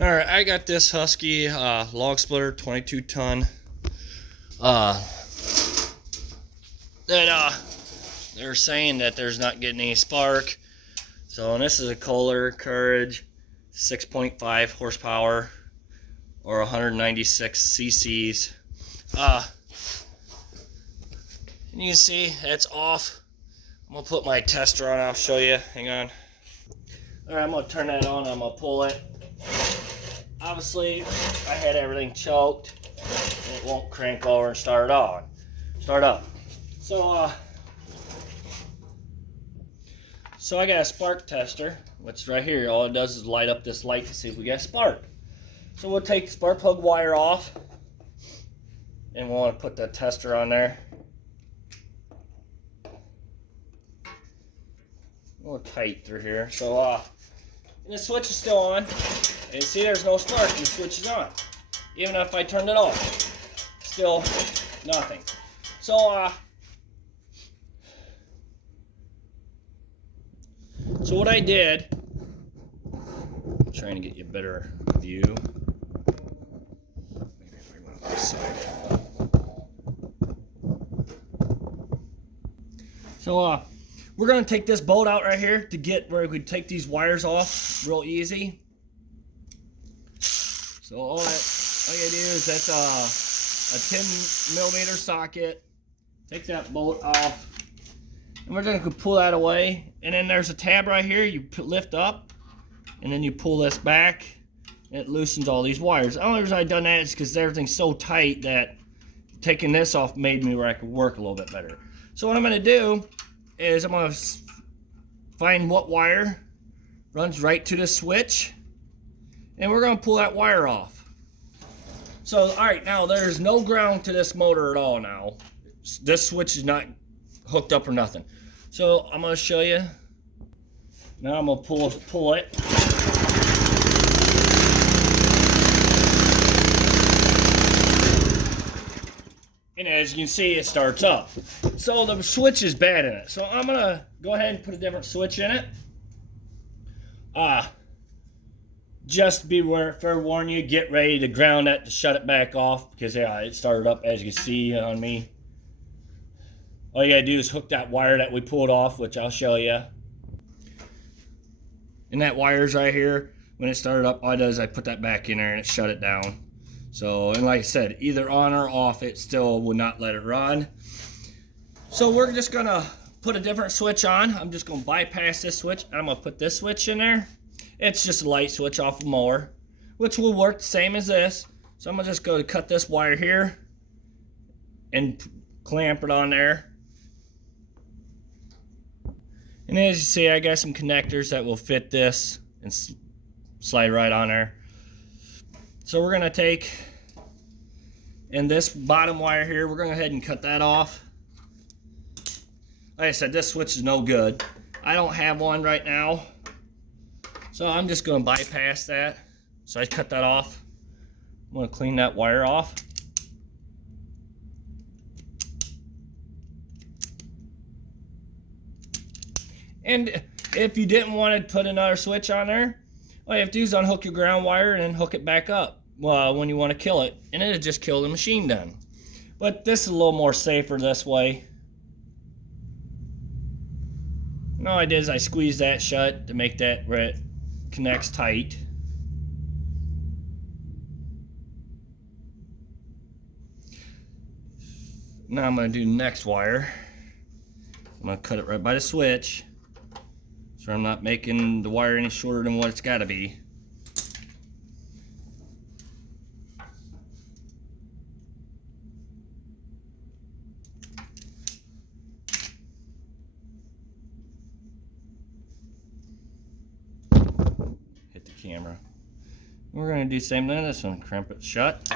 All right, I got this Huskee log splitter, 22 ton. Uh, that they're saying that there's not getting any spark. So, and this is a Kohler Courage, 6.5 horsepower or 196 cc's. And you can see it's off. I'm gonna put my tester on. I'll show you. Hang on. All right, I'm gonna turn that on. I'm gonna pull it. Obviously, I had everything choked, and it won't crank over and start up. So I got a spark tester, which is right here. All it does is light up this light to see if we got spark. So we'll take the spark plug wire off, and we'll want to put that tester on there. A little tight through here. So and the switch is still on. And see, there's no spark. The switch is on. Even if I turned it off, still nothing. So so what I did, I'm trying to get you a better view. Maybe if I went on this side. So we're gonna take this bolt out right here to get where we could take these wires off real easy. So all you gotta do is that's a 10mm socket. Take that bolt off, and we're gonna pull that away. And then there's a tab right here. You lift up, and then you pull this back, and it loosens all these wires. The only reason I done that is because everything's so tight that taking this off made me where I could work a little bit better. So what I'm gonna do is I'm gonna find what wire runs right to the switch, and we're gonna pull that wire off. So, all right, now there's no ground to this motor at all now. This switch is not hooked up or nothing. So I'm gonna show you. Now I'm gonna pull it. And as you can see, it starts up. So the switch is bad in it. So I'm gonna go ahead and put a different switch in it. Just be fair warn you, get ready to ground that to shut it back off, because yeah, it started up as you can see on me. All you gotta do is hook that wire that we pulled off, which I'll show you. And that wire's right here. When it started up, all I do is I put that back in there and it shut it down. So, and like I said, either on or off, it still will not let it run. So we're just gonna put a different switch on. I'm just gonna bypass this switch. I'm gonna put this switch in there. It's just a light switch off a mower, which will work the same as this. So I'm gonna just go to cut this wire here and clamp it on there. And as you see, I got some connectors that will fit this and slide right on there. So we're gonna take, and this bottom wire here, we're gonna go ahead and cut that off. Like I said, this switch is no good. I don't have one right now, so I'm just gonna bypass that. So I cut that off. I'm gonna clean that wire off. And if you didn't want to put another switch on there, all you have to do is unhook your ground wire and then hook it back up when you want to kill it, and it'll just kill the machine then. But this is a little more safer this way. And all I did is I squeezed that shut to make that where it connects tight. Now I'm going to do the next wire. I'm going to cut it right by the switch, so I'm not making the wire any shorter than what it's got to be. Hit the camera. We're going to do the same thing. This one, crimp it shut.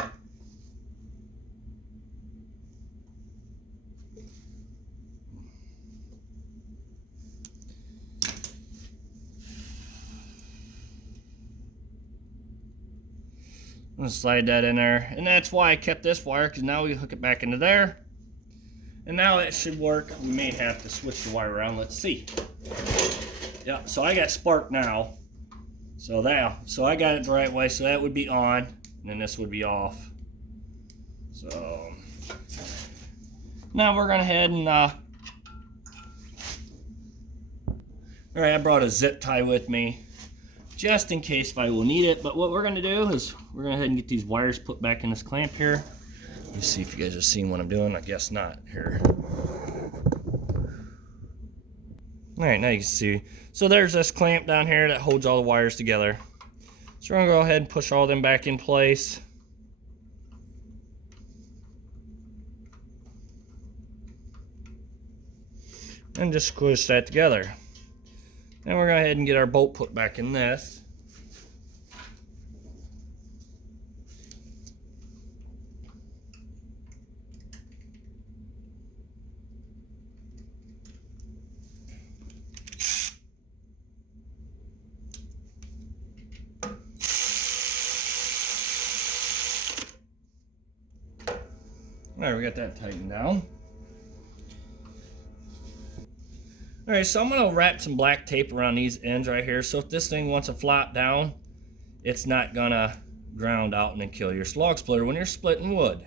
I'm gonna slide that in there, and that's why I kept this wire, because now we hook it back into there, and now it should work. We may have to switch the wire around. Let's see. Yeah, so I got spark now. So I got it the right way. So that would be on, and then this would be off. So now we're going to head and all right, I brought a zip tie with me just in case if I will need it. But what we're going to do is we're going to head and get these wires put back in this clamp here. Let me see if you guys are seeing what I'm doing. I guess not. Here. All right, now you can see. So there's this clamp down here that holds all the wires together. So we're going to go ahead and push all them back in place. And just squish that together. Then we're going to go ahead and get our bolt put back in this. Alright, we got that tightened down. Alright, so I'm going to wrap some black tape around these ends right here. So if this thing wants to flop down, it's not going to ground out and then kill your log splitter when you're splitting wood.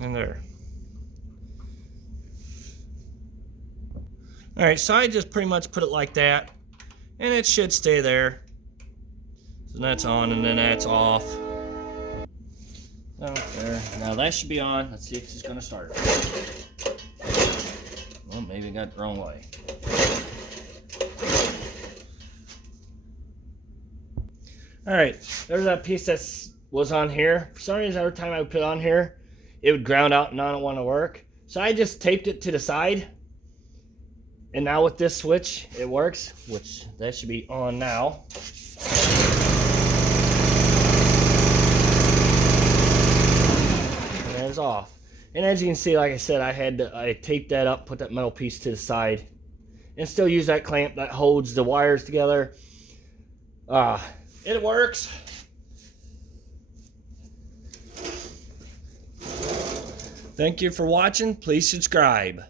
And there. Alright, so I just pretty much put it like that, and it should stay there. So that's on, and then that's off. Oh, there. Now that should be on. Let's see if it's going to start. Well, maybe it got the wrong way. Alright, there's that piece that was on here. For some reason, every time I would put it on here, it would ground out and I don't want to work. So I just taped it to the side. And now with this switch, it works, which that should be on now. And it's off. And as you can see, like I said, I taped that up, put that metal piece to the side, and still use that clamp that holds the wires together. It works. Thank you for watching. Please subscribe.